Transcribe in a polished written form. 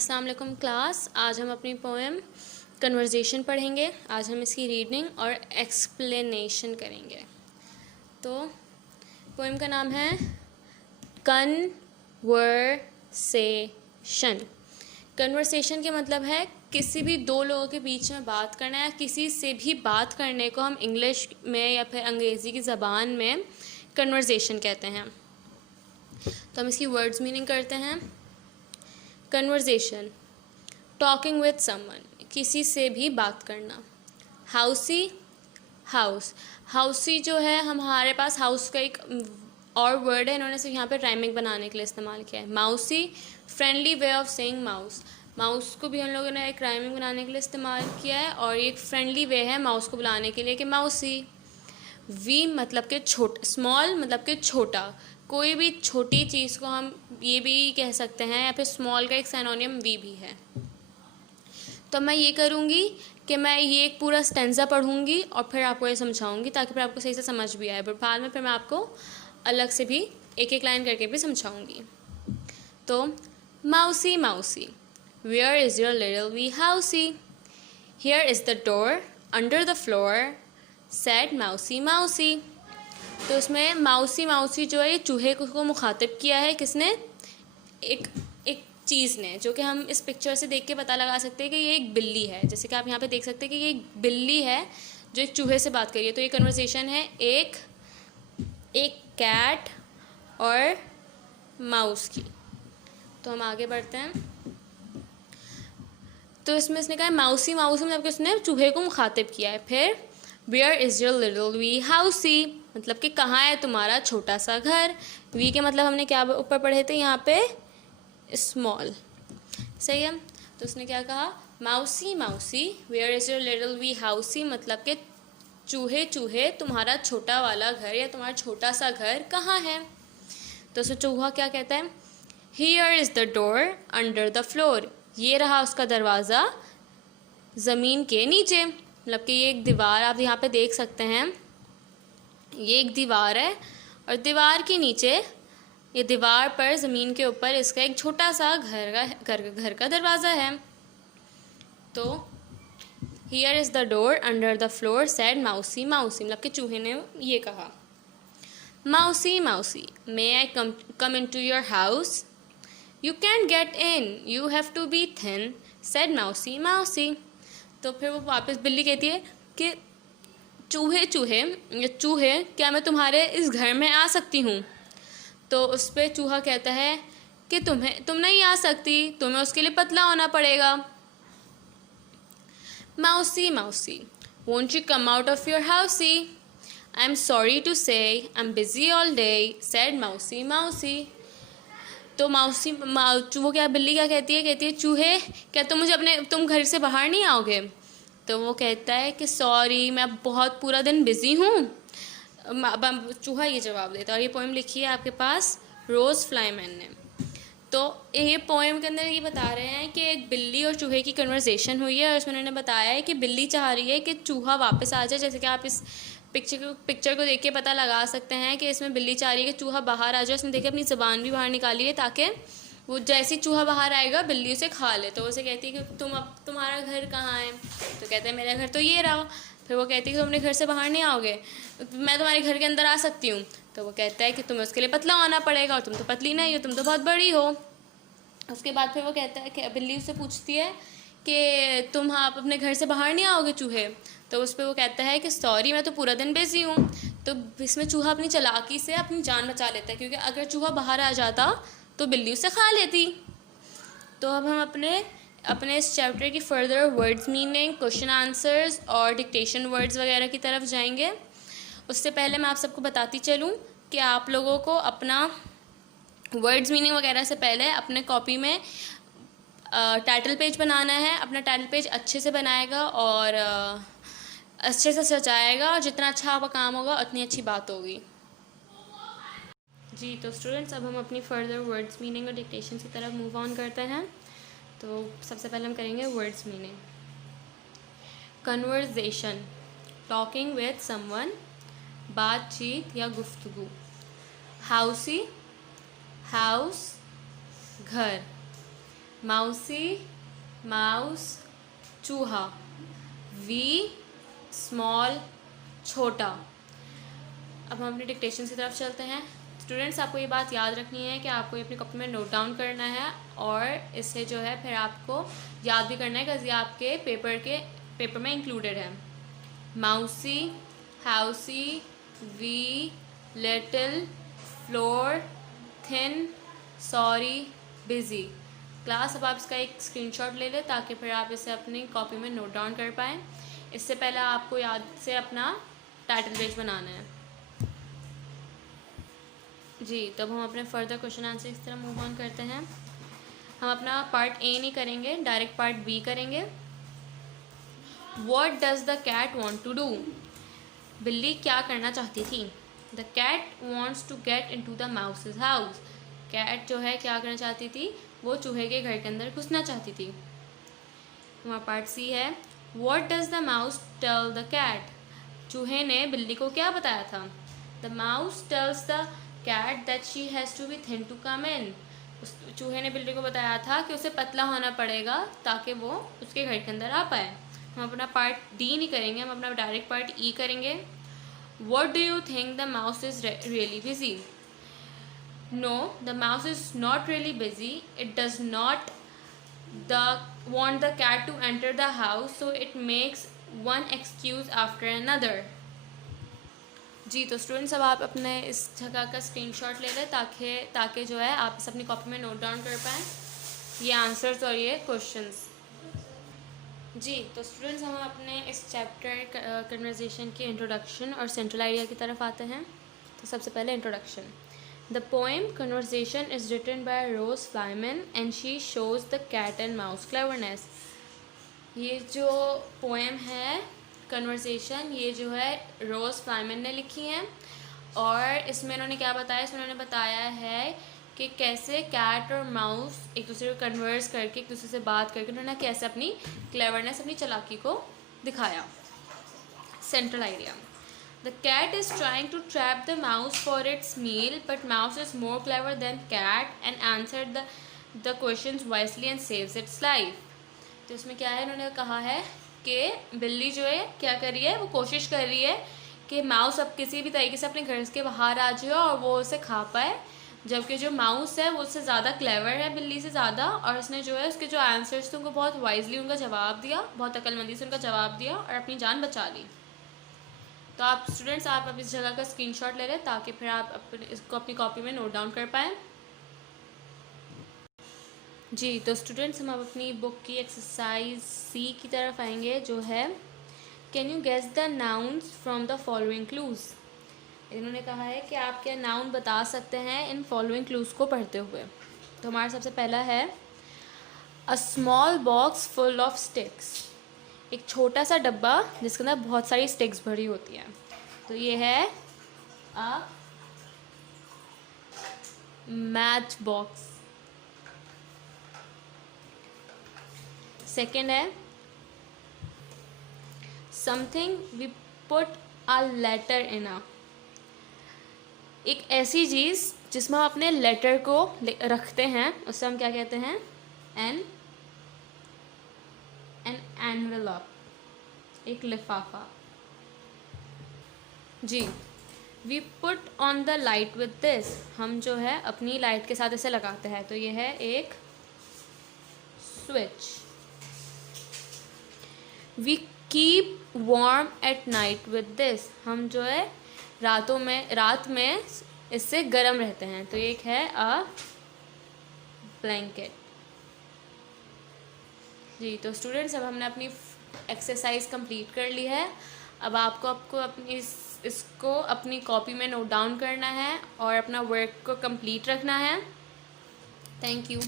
अस्सलाम वालेकुम क्लास। आज हम अपनी पोएम कन्वर्जेशन पढ़ेंगे। आज हम इसकी रीडिंग और एक्सप्लेनेशन करेंगे। तो पोएम का नाम है कन्वर्सेशन। कन्वर्सेशन के मतलब है किसी भी दो लोगों के बीच में बात करना है, किसी से भी बात करने को हम इंग्लिश में या फिर अंग्रेज़ी की ज़बान में कन्वर्सेशन कहते हैं। तो हम इसकी वर्ड्स मीनिंग करते हैं। कन्वर्सेशन, टॉकिंग विद समवन, किसी से भी बात करना। हाउसी, हाउस, हाउसी जो है हमारे पास हाउस का एक और वर्ड है, इन्होंने सिर्फ यहाँ पे राइमिंग बनाने के लिए इस्तेमाल किया है। Mousie, friendly way of saying mouse, mouse को भी हम लोगों ने एक राइमिंग बनाने के लिए इस्तेमाल किया है और ये एक फ्रेंडली वे है माउस को बुलाने के लिए कि माउसी। वी मतलब कि छोटा, स्मॉल मतलब कि छोटा, कोई भी छोटी चीज़ को हम ये भी कह सकते हैं या फिर स्मॉल का एक सिनोनियम वी भी है। तो मैं ये करूँगी कि मैं ये एक पूरा स्टेंजा पढ़ूँगी और फिर आपको ये समझाऊँगी ताकि फिर आपको सही से समझ भी आए, बट बाद में फिर मैं आपको अलग से भी एक एक लाइन करके भी समझाऊँगी। तो mousie mousie, where is your little wee housie, here is the door under the floor, said mousie mousie. तो उसमें माउसी माउसी जो है ये चूहे को मुखातिब किया है किसने? एक एक चीज़ ने, जो कि हम इस पिक्चर से देख के पता लगा सकते हैं कि ये एक बिल्ली है। जैसे कि आप यहाँ पे देख सकते हैं कि ये एक बिल्ली है जो एक चूहे से बात कर रही है। तो ये कन्वर्सेशन है एक कैट और माउस की। तो हम आगे बढ़ते हैं। तो इसमें इसने कहा माउसी माउसी मतलब कि उसने चूहे को मुखातिब किया है। फिर where is your little wee housie, मतलब कि कहाँ है तुम्हारा छोटा सा घर। वी के मतलब हमने क्या ऊपर पढ़े थे यहाँ पे? स्मॉल, सही है। तो उसने क्या कहा? Mousie mousie, where is your little wee housie, मतलब कि चूहे चूहे तुम्हारा छोटा वाला घर या तुम्हारा छोटा सा घर कहाँ है। तो उसमें चूहा क्या कहता है? Here is the door under the floor, ये रहा उसका दरवाज़ा ज़मीन के नीचे। मतलब कि ये एक दीवार आप यहाँ पे देख सकते हैं, ये एक दीवार है और दीवार के नीचे, ये दीवार पर ज़मीन के ऊपर इसका एक छोटा सा घर का दरवाज़ा है। तो here is the door under the floor, said mousie mousie, मतलब कि चूहे ने ये कहा। Mousie mousie, may I come in to your house, you can get in, you have to be thin, said mousie mousie. तो फिर वो वापस बिल्ली कहती है कि चूहे चूहे या चूहे, क्या मैं तुम्हारे इस घर में आ सकती हूँ? तो उस पर चूहा कहता है कि तुम नहीं आ सकती, तुम्हें उसके लिए पतला होना पड़ेगा। Mousie mousie, won't you come out of your housie, I am sorry to say I am busy all day, said mousie mousie. तो वो क्या, बिल्ली क्या कहती है चूहे क्या तुम घर से बाहर नहीं आओगे? तो वो कहता है कि सॉरी मैं बहुत पूरा दिन बिज़ी हूँ। चूहा ये जवाब देता है। और ये पोएम लिखी है आपके पास रोज़ फ्लाईमैन ने। तो ये पोएम के अंदर ये बता रहे हैं कि एक बिल्ली और चूहे की कन्वर्सेशन हुई है और उसमें उन्होंने बताया है कि बिल्ली चाह रही है कि चूहा वापस आ जाए। जैसे कि आप इस पिक्चर को देख के पता लगा सकते हैं कि इसमें बिल्ली चाह रही है कि चूहा बाहर आ जाए। उसने देखे अपनी ज़बान भी बाहर निकाली है ताकि वो जैसे ही चूहा बाहर आएगा बिल्ली उसे खा ले। तो उसे कहती है कि तुम्हारा घर कहाँ है? तो कहते हैं मेरा घर तो ये रहा। फिर वो कहती है कि तुम अपने घर से बाहर नहीं आओगे, मैं तुम्हारे घर के अंदर आ सकती हूँ। तो वो कहता है कि तुम्हें उसके लिए पतला होना पड़ेगा और तुम तो पतली नहीं हो, तुम तो बहुत बड़ी हो। उसके बाद फिर वो कहता है कि बिल्ली उससे पूछती है कि तुम आप अपने घर से बाहर नहीं आओगे चूहे? तो उस पर वो कहता है कि सॉरी मैं तो पूरा दिन बिजी हूँ। तो इसमें चूहा अपनी चालाकी से अपनी जान बचा लेता है, क्योंकि अगर चूहा बाहर आ जाता तो बिल्ली उसे खा लेती। तो अब हम अपने इस चैप्टर की further words meaning, question answers और डिक्टेशन वर्ड्स वगैरह की तरफ जाएंगे। उससे पहले मैं आप सबको बताती चलूँ कि आप लोगों को अपना वर्ड्स मीनिंग वगैरह से पहले अपने कॉपी में टाइटल पेज बनाना है। अपना टाइटल पेज अच्छे से बनाएगा और अच्छे से सजाएगा, और जितना अच्छा आपका काम होगा उतनी अच्छी बात होगी। जी तो स्टूडेंट्स, अब हम अपनी फर्दर वर्ड्स मीनिंग और डिक्टेशन की तरफ मूव ऑन करते हैं। तो सबसे पहले हम करेंगे words meaning. Conversation, talking with someone, बातचीत या गुफ्तगू। हाउसी, हाउस घर। माउसी, माउस, चूहा, वी स्मॉल, छोटा। अब हम अपनी डिक्टेशन की तरफ चलते हैं। स्टूडेंट्स, आपको ये बात याद रखनी है कि आपको ये अपनी कॉपी में नोट डाउन करना है और इससे जो है फिर आपको याद भी करना है कि ये आपके पेपर में इंक्लूडेड है। Mousie, housie, wee, little, floor, thin, sorry, busy. Class, अब आप इसका एक स्क्रीनशॉट ले लें ताकि फिर आप इसे अपनी कॉपी में नोट डाउन कर पाएँ। इससे पहले आपको याद से अपना टाइटल पेज बनाना है। जी, तब हम अपने फर्दर क्वेश्चन आंसर इस तरह मूव ऑन करते हैं। हम अपना पार्ट ए नहीं करेंगे, डायरेक्ट पार्ट बी करेंगे। What does the cat want to do? बिल्ली क्या करना चाहती थी? The cat wants to get into the mouse's house. Cat जो है क्या करना चाहती थी? वो चूहे के घर के अंदर घुसना चाहती थी। हमारा पार्ट सी है, What does the mouse tell the cat? चूहे ने बिल्ली को क्या बताया था? The mouse tells the cat that she has to be thin to come in. उस चूहे ने बिल्ली को बताया था कि उसे पतला होना पड़ेगा ताकि वो उसके घर के अंदर आ पाए। हम अपना पार्ट डी नहीं करेंगे, हम अपना डायरेक्ट पार्ट ई करेंगे। What do you think the mouse is really busy? No, the mouse is not really busy. It does not want the cat to enter the house, so it makes one excuse after another. जी, तो students, अब आप अपने इस जगह का screenshot ले लें ताकि जो है आप इस अपनी कॉपी में नोट डाउन कर पाएँ ये आंसर्स और ये क्वेश्चंस। जी, तो स्टूडेंट्स, हम अपने इस चैप्टर कन्वर्सेशन के इंट्रोडक्शन और सेंट्रल आइडिया की तरफ आते हैं। तो सबसे पहले introduction. The poem conversation is written by Rose Fyleman and she shows the cat and mouse cleverness. ये जो पोएम है कन्वर्सेशन, ये जो है रोज फ्लाइमैन ने लिखी है और इसमें इन्होंने क्या बताया? इसमें उन्होंने बताया है कि कैसे कैट और माउस एक दूसरे को कन्वर्स करके, एक दूसरे से बात करके उन्होंने कैसे अपनी क्लेवरनेस, अपनी चालाकी को दिखाया। Central idea. The cat is trying to trap the mouse for its meal but mouse is more clever than cat and answer the questions wisely and saves its life. तो इसमें क्या है, इन्होंने कहा है कि बिल्ली जो है क्या कर रही है, वो कोशिश कर रही है कि माउस अब किसी भी तरीके से अपने घर के बाहर आ जाए और वो उसे खा पाए, जबकि जो माउस है वो उससे ज़्यादा क्लेवर है बिल्ली से ज़्यादा, और उसने जो है उसके जो आंसर्स थे उनको बहुत वाइजली उनका जवाब दिया, बहुत अक्लमंदी से उनका जवाब दिया और अपनी जान बचा ली। तो आप स्टूडेंट्स, आप अब इस जगह का स्क्रीनशॉट ले लें ताकि फिर आप इसको अपनी कॉपी में नोट डाउन कर पाएँ। जी, तो स्टूडेंट्स, हम अब अपनी बुक की एक्सरसाइज सी की तरफ आएंगे जो है, can you guess the nouns from the following clues. इन्होंने कहा है कि आप क्या नाउन बता सकते हैं इन फॉलोइंग क्लूज़ को पढ़ते हुए। तो हमारा सबसे पहला है a small box full of sticks. एक छोटा सा डब्बा जिसके अंदर बहुत सारी स्टिक्स भरी होती हैं। तो ये है अ मैच बॉक्स। सेकेंड है something we put a letter in a. एक ऐसी चीज़ जिसमें हम अपने लेटर को रखते हैं, उससे हम क्या कहते हैं? एन एनवेलप, एक लिफाफा। जी, we put on the light with this. हम जो है अपनी लाइट के साथ इसे लगाते हैं, तो ये है एक switch. We keep warm at night with this. हम जो है रात में इससे गर्म रहते हैं, तो एक है अ ब्लैंकेट। जी, तो स्टूडेंट्स, अब हमने अपनी एक्सरसाइज कंप्लीट कर ली है। अब आपको अपनी इसको अपनी कॉपी में नोट डाउन करना है और अपना वर्क को कंप्लीट रखना है। Thank you.